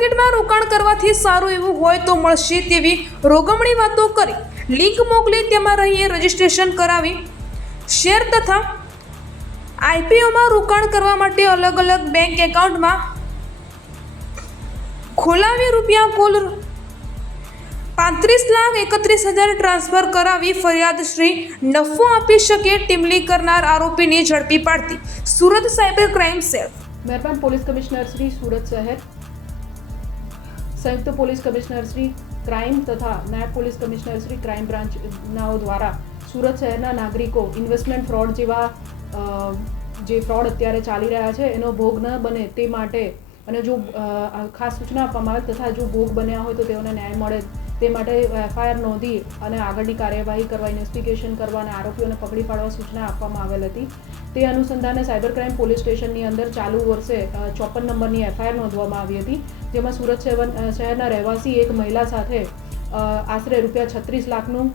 માર્કેટમાં રોકાણ કરવાથી સારું એવું હોય તો મળશે તેવી રોગમણી વાતો કરી લિંક મોકલી તેમાં રહીને રજીસ્ટ્રેશન કરાવી શેર તથા આઈપીઓમાં રોકાણ કરવા માટે અલગ અલગ બેંક એકાઉન્ટમાં ખોલાવી રૂપિયા કુલ 35,31,000 ટ્રાન્સફર કરાવી ફરિયાદ શ્રી નફો આપી શકે ટીમલી કરનાર આરોપીને ઝડપી પાડતી સુરત સાયબર ક્રાઇમ સેલ મહેરબાન પોલીસ કમિશનર શ્રી સુરત શહેર, સંયુક્ત પોલીસ કમિશનર શ્રી ક્રાઇમ તથા નાયબ પોલીસ કમિશનર શ્રી ક્રાઇમ બ્રાન્ચનાઓ દ્વારા સુરત શહેરના નાગરિકો ઇન્વેસ્ટમેન્ટ ફ્રોડ જેવા જે ફ્રોડ અત્યારે ચાલી રહ્યા છે એનો ભોગ ન બને તે માટે અને જો ખાસ સૂચના આપવામાં આવે તથા જો ભોગ બન્યા હોય તો તેઓને ન્યાય મળે તે માટે એફઆઈઆર નોંધી અને આગળની કાર્યવાહી કરવા, ઇન્વેસ્ટિગેશન કરવા અને આરોપીઓને પકડી પાડવા સૂચના આપવામાં આવેલ હતી. તે અનુસંધાને સાયબર ક્રાઇમ પોલીસ સ્ટેશનની અંદર ચાલુ વર્ષે 54 નંબરની એફઆઈઆર નોંધવામાં આવી હતી, જેમાં સુરત શહેરના રહેવાસી એક મહિલા સાથે આશરે રૂપિયા 36 લાખનું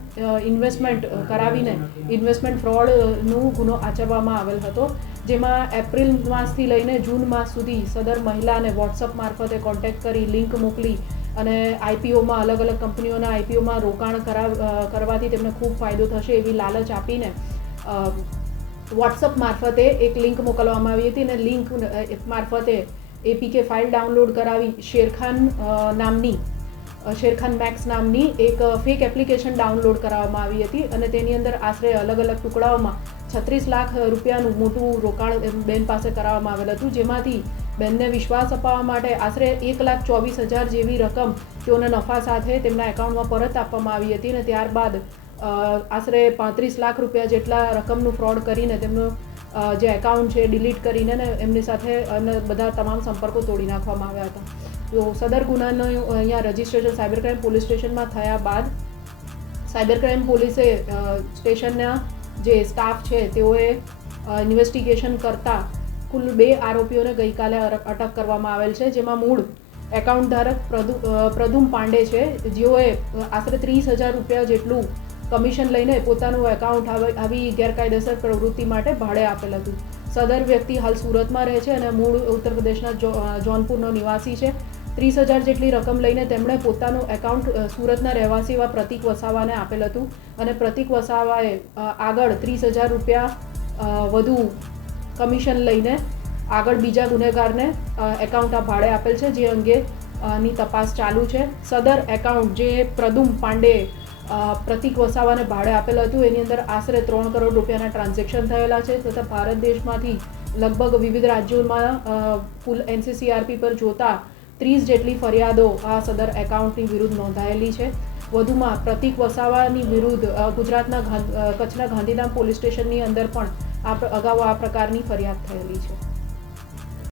ઇન્વેસ્ટમેન્ટ કરાવીને ઇન્વેસ્ટમેન્ટ ફ્રોડનું ગુનો આચરવામાં આવેલ હતો, જેમાં એપ્રિલ માસથી લઈને જૂન માસ સુધી સદર મહિલાને વોટ્સઅપ મારફતે કોન્ટેક્ટ કરી લિંક મોકલી અને આઈપીઓમાં અલગ અલગ કંપનીઓના આઈપીઓમાં રોકાણ કરવાથી તેમને ખૂબ ફાયદો થશે એવી લાલચ આપીને વોટ્સઅપ મારફતે એક લિંક મોકલવામાં આવી હતી અને લિંક મારફતે એપીકે ફાઇલ ડાઉનલોડ કરાવી શેરખાન મેક્સ નામની એક ફેક એપ્લિકેશન ડાઉનલોડ કરાવવામાં આવી હતી અને તેની અંદર આશરે અલગ અલગ ટુકડાઓમાં 36 લાખ રૂપિયાનું મોટું રોકાણ બેન પાસે કરાવવામાં આવેલ હતું, જેમાંથી બેનને વિશ્વાસ અપાવવા માટે આશરે 1,24,000 જેવી રકમ તેઓને નફા સાથે તેમના એકાઉન્ટમાં પરત આપવામાં આવી હતી અને ત્યારબાદ આશરે 35 લાખ રૂપિયા જેટલા રકમનું ફ્રોડ કરીને તેમનું જે એકાઉન્ટ છે ડિલીટ કરીને એમની સાથે બધા તમામ સંપર્કો તોડી નાખવામાં આવ્યા હતા. તો સદર ગુનાનું અહીંયા રજિસ્ટ્રેશન સાયબર ક્રાઇમ પોલીસ સ્ટેશનમાં થયા બાદ સાયબર ક્રાઇમ પોલીસે સ્ટેશનના જે સ્ટાફ છે તેઓએ ઇન્વેસ્ટિગેશન કરતા કુલ 2 આરોપીઓને ગઈકાલે અટક કરવામાં આવેલ છે, જેમાં મૂળ એકાઉન્ટ ધારક પ્રદુમ પાંડે છે, જેઓએ આશરે 30,000 રૂપિયા જેટલું કમિશન લઈને પોતાનું એકાઉન્ટ આવી ગેરકાયદેસર પ્રવૃત્તિ માટે ભાડે આપેલ હતું. સદર વ્યક્તિ હાલ સુરતમાં રહે છે અને મૂળ ઉત્તર પ્રદેશના જૌનપુરનો નિવાસી છે. 30,000 જેટલી રકમ લઈને તેમણે પોતાનું એકાઉન્ટ સુરતના રહેવાસી એવા પ્રતિક વસાવાને આપેલ હતું અને પ્રતિક વસાવાએ આગળ 30,000 રૂપિયા વધુ કમિશન લઈને આગળ બીજા ગુનેગારને એકાઉન્ટ આ ભાડે આપેલ છે, જે અંગેની તપાસ ચાલુ છે. સદર એકાઉન્ટ જે પ્રદુમ પાંડે પ્રતિક વસાવાને ભાડે આપેલ હતું એની અંદર આશરે 3 કરોડ રૂપિયાના ટ્રાન્ઝેક્શન થયેલા છે તથા ભારત દેશમાંથી લગભગ વિવિધ રાજ્યોમાં કુલ એનસીસીઆરપી પર જોતા 30 જેટલી ફરિયાદો આ સદર એકાઉન્ટની વિરુદ્ધ નોંધાયેલી છે. વધુમાં પ્રતિક વસાવાની વિરુદ્ધ ગુજરાતના કચ્છના ગાંધીધામ પોલીસ સ્ટેશનની અંદર પણ અગાઉ આ પ્રકારની ફરિયાદ થયેલી છે.